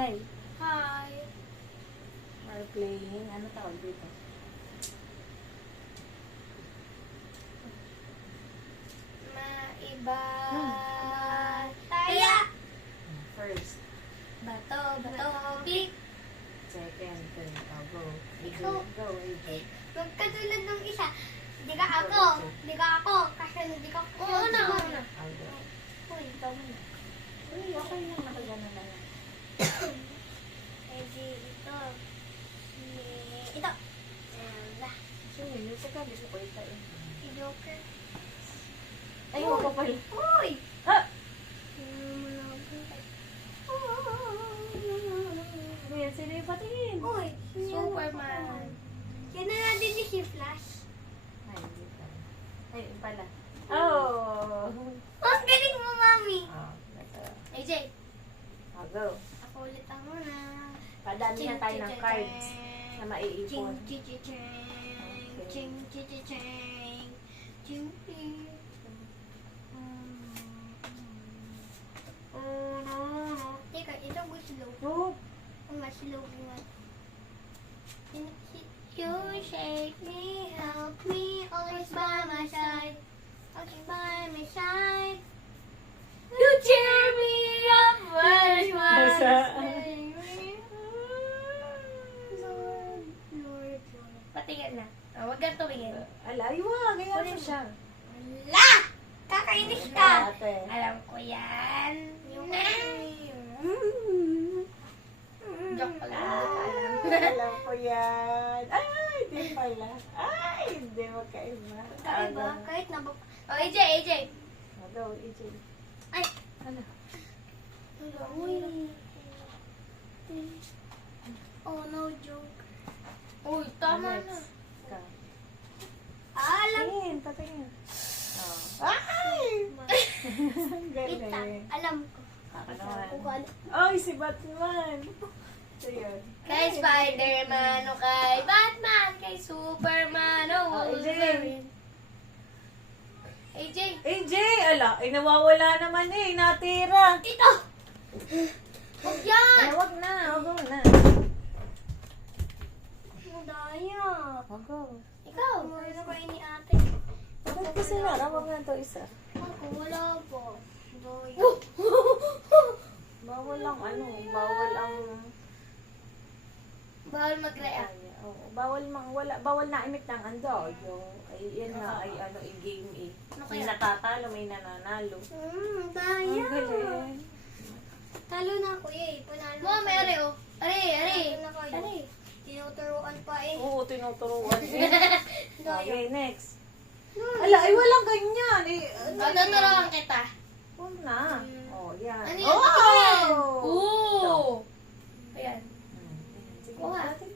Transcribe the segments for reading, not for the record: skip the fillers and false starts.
Hi. Hi. We're playing. Ano tawag dito? Maiba. Taya. First. Bato, bato, big. Second. Third. Oh, go. Ikaw. Go, AJ. Huwag katulad ng isa. Hindi ka ako. Hindi ka ako. Kasi hindi ka ako. Oo na. Oh, go. Uy, ikaw mo na. Uy, okay lang. Nakagano na lang. Edi, ito. Ito. Sige, nasa ka. Gusto ko itain. Si Joker. Ay, wag ko pala. Uy! Ha! Ayan, sino yung patingin? Uy! Superman. Yan na natin ni si Flash. Ay, hindi pala. Ay, yun pala. Oh! Ang galing mo, Mami. Oh, ito. AJ, Oh, go. ako ulit ang muna. Padami na tayo ng cards na maiipon. Ching, ching, ching, ching, ching, ching, ching, ching, ching. Teka, ito mo slow. Oh! Ang mas slow nga. You shake me, help me, always by my side. Always by my side. You cheer me up when it's my Patingin na. Huwag kang tumingin. Alay, wag. Kaya mo siya. Wala! Kakainis ka! Ate. Alam ko yan. Na. Joke lang. Alam ko yan. Ay, hindi pala. Ay, hindi magkaiba. Kakaiba? Kahit na ba? Oh, AJ, AJ. Go, AJ. Ay! Ano? Uy. Oh no, joke. Uy, tama na. Next. Ka. Alam. Patingin, patingin. Oh. Ay! Kita. Galing. Alam ko. Ako Kung naman. ano. Ay, si Batman. So, yun. Kay Spider-Man o kay Batman, kay Superman o Oh, AJ. Wolverine. AJ. AJ, ala, ay nawawala naman eh, natira. Ito! Huwag yan! Ay, wag na, wag na. Madaya. Wag go. Ikaw. Wala ba ni ate? Bakit kasi na, wag na to isa. Ako, wala po. Daya. Bawal ang ano, bawal ang Bawal mag-react. oh, bawal na imik ng ando. Yung ay yan na ay ano i-game eh. Ano May kaya? natatalo, may nananalo. Daya. Ang galing. Talo na ako eh. Panalo. Mama, may are oh. Are, are. Talo na kayo. Are. Tinuturuan pa eh. Oo, tinuturuan eh. Daya. Okay, next. Ala, ay walang ganyan. Eh, Tuturuan kita. Huwag na. Oh, yan. Ano yan? Ano yan? Oh! Oo. Ayan. Sige, Kuha. natin.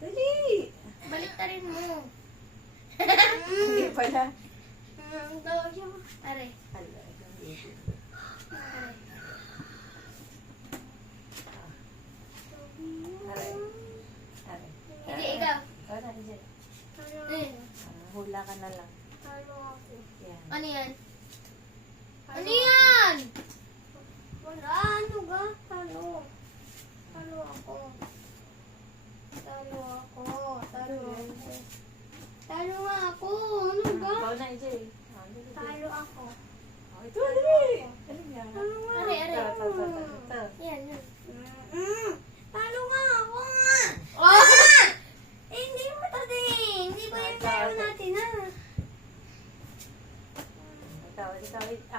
Dali! Balik ta rin mo. Hindi pala. Daya. Are. Ala, itong baby. Are. Aray. Aray. Hindi, ikaw. Wala, hindi. Eh. Hula ka na lang. Talo ako. Yan. Ano yan? Ano yan? Wala, ano ga? Talo. Talo ako. Talo ako. Talo ako. Talo nga ako. Ano ga? Ikaw na, AJ. Talo ako. Oh, ito, dali. Ano yan? Talo nga. Are, are. Ito. Yan, yan. Talo nga ako nga. Oh! Eh, hindi mo ito din. Hindi ba yung talo natin ha? Ikaw,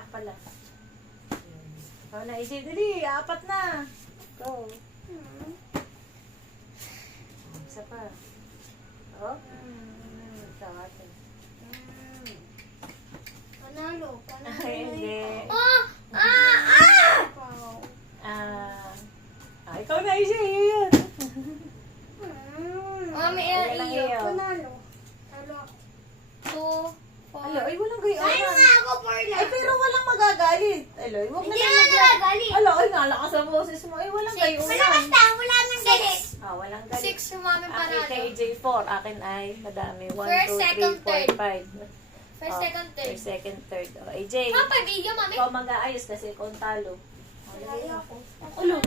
pala. Ikaw na, AJ, dali. Apat na. Go. Isa pa. Oh. Ikaw, ate. Panalo. Panalo. Ay, hindi. Oh! Ah! Ikaw na, AJ. Yun. Mami, Wala lang iyo. Panalo. Talo. 2, 4. Alo, ay walang gayon. Talo nga ako, 4 lang. Ay, pero walang magagalit. Alo, huwag na Hindi lang nga magagalit. nagagali. Alo, ay nalakas ang boses mo. Ay, walang gayon. Wala basta, wala nang galit. Walang galit. 6 yung mami Akin panalo. kay AJ 4. Akin ay madami. 1, First, 2, second, 3, 4, third. 5. First, second, third. First, second, third. Oh, AJ, Mapa, video, mami. ikaw mag-aayos kasi ikaw ang talo. Wala ako. Ulo.